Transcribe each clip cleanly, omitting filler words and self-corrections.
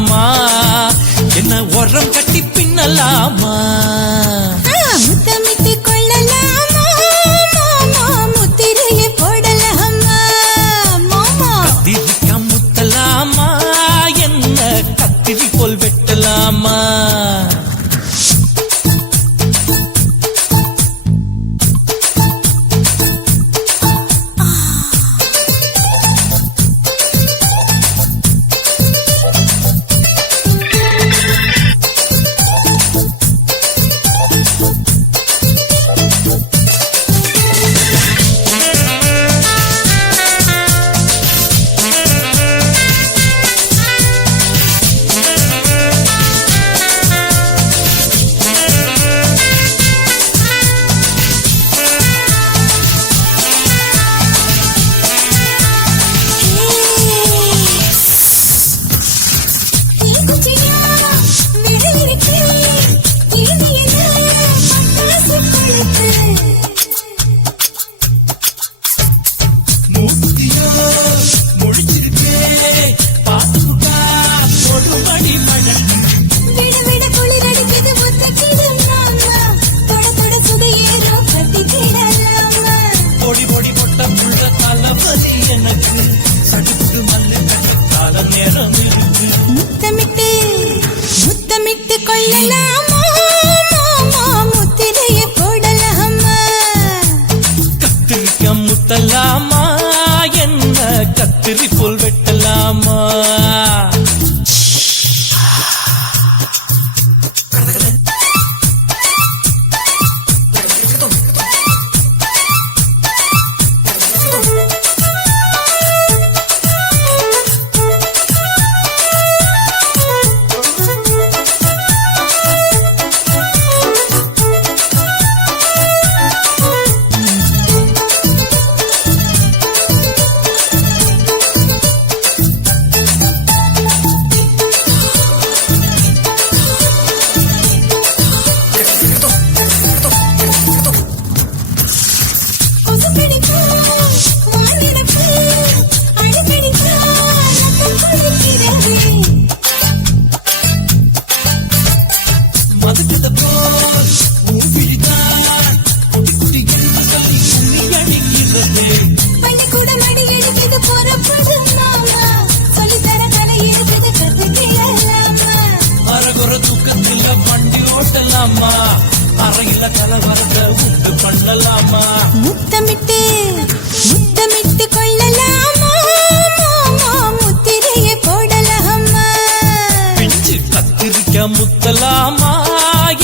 பின்னலாமா என்ன உரம் கட்டி பின்னலாமா முத்தமிட்டு கொள்ளலாமா மாமா முத்திரையை போடலாமா மாமா கத்திரிக்கா முத்தலாமா என்ன கத்திரி போல் வெட்டலாமா முத்தமிட்டு கொள்ளலாமா மாமா முத்திரையை போடலாமா கத்திரிக்கா முத்தலாமா என்ன கத்திரி போல் வெட்டலாமா அறையில கலவரத்தை உண்டு பண்ணலாமா முத்தமிட்டு முத்தமிட்டு கொள்ளலாமா மாமா முத்திரையை போடலாமா பிஞ்சு கத்திரிக்கா முத்தலாமா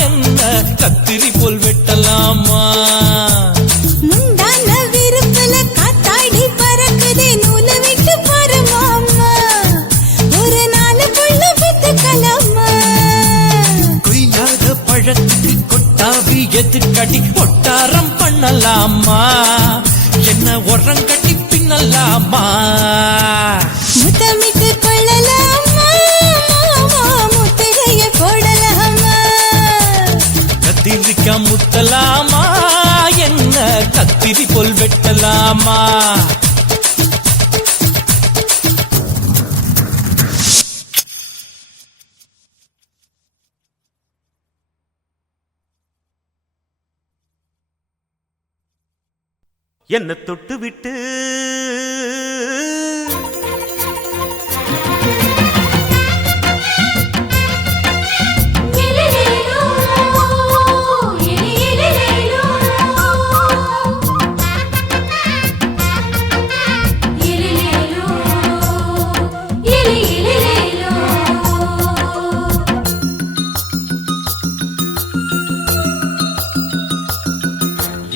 என்ன கத்திரி போல் வெட்டலாமா முந்தான விருப்பல காத்தாடி பறக்குதே நூல விட்டு பாரு மாமா ஒரு நாள் புள்ள வித்துக்கலாமா கொய்யாத பழத்துக்கு கொட்டாவி எதுக்கடி ஒட்டாரம் பண்ணலாமா என்ன உரம் கட்டி பின்னலாமா முத்தமிட்டு கொள்ளலாமா மாமா முத்திரையை போடலாமா கத்திரிக்கா முத்தலாமா என்ன கத்திரி போல் வெட்டலாமா என்ன தொட்டு விட்டு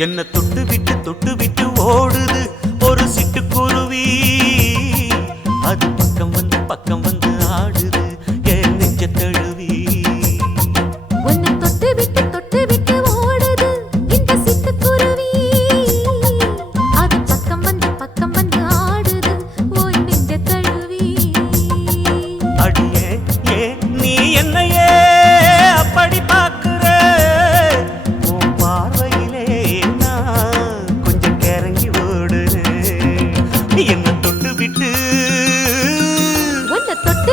என்ன தொட்டு விட்டு ஓடுது ஒரு சிட்டுக்குருவி அது பக்கம் வந்து ஆடுது என் நெஞ்ச தழுவி உன்னை தொட்டு விட்டு ஓடுது இந்த சிட்டுக்குருவி அது பக்கம் வந்து ஆடுது உன் நெஞ்ச தழுவி அடியே ஏ நீ என்னையே அப்படி பார்க்கிற உன் பார்வையிலே நான் கொஞ்சம் கிறங்கி ஓடுறேன் என்ன தொட்டு விட்டு உன்னை தொட்டு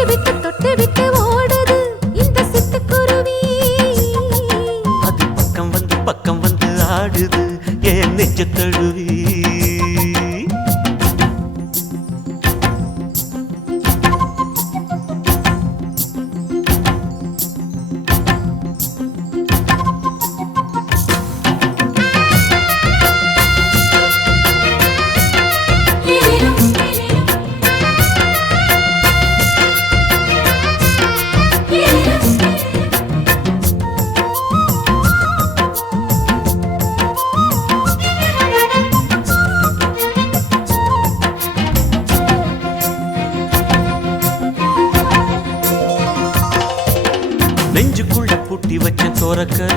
நெஞ்சுக்குள்ள பூட்டி வச்ச தோரக்கல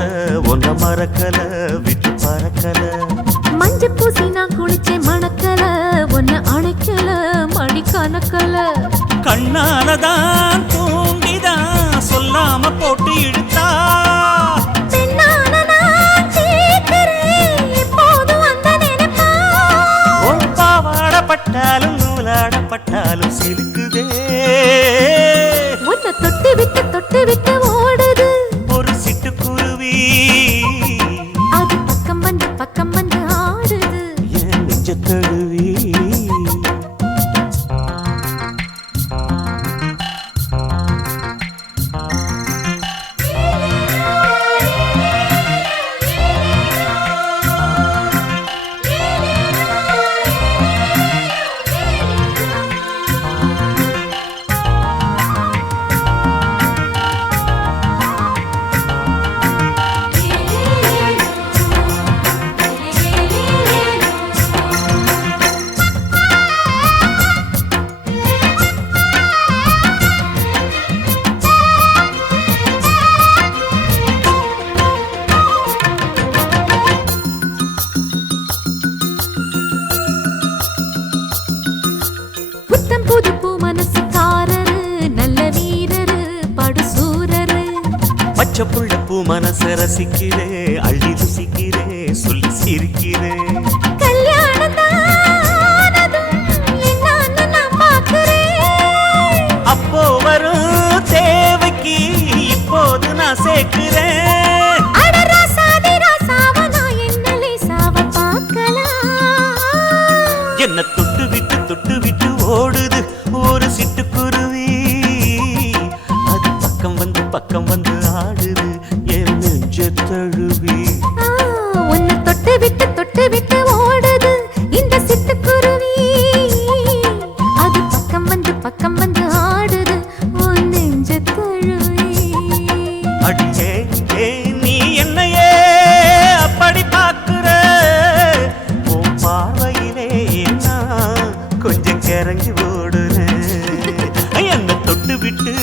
ஒன்ன மறக்கல விட்டு பறக்கல. மஞ்ச பூசி நான் குளிச்சேன் மணக்கல ஒன்ன அணைக்கல மணி கணக்கல. கண்ணாலதான் தூண்டிதான் சொல்லாம போட்டு இழுத்தா பெண்ணான நான் கேட்கிறேன் எப்போதும் அந்த நினைப்பா. ஒரு பாவாடப்பட்டாலும் நூலாடப்பட்டாலும் சிலுக்குதே. உன்னை தொட்டு விட்டு ஓடுது ஒரு சிட்டுக்குருவி அது பக்கம் வந்து ஆடுது. என் நெஞ்ச தழுவி. புத்தம் புது பூ மனசுக்காரரு நல்ல வீரரு படுசூரரு. பச்சை புள்ள பூ மனச ரசிக்கிறே அள்ளி ருசிக்கிறே சொல்லி சிரிக்கிறே. கல்யாணம் தானதும் என்னான்னு நான் பார்க்கிறேன். அப்போ வரும் தேவைக்கு இப்போது நான் சேர்க்கிறேன். அட ராசாதி ராசாவ நான் என்ன லேசாவ பார்க்கலாம். என்ன தொட்டு விட்டு ஓடுது ஒரு சிட்டுக்குருவி. அது பக்கம் வந்து ஆடுது என் நெஞ்ச தழுவி. உன்னை தொட்டு விட்டு ஓடுது இந்த சிட்டுக்குருவி. அது பக்கம் வந்து ஆடுது உன் நெஞ்ச தழுவி. அடியே ஏ நீ என்னையே அப்படி பார்க்கிற. உன் பார்வையிலே நான் கொஞ்சம் கிறங்கி ஓடுறேன். என்ன தொட்டு விட்டு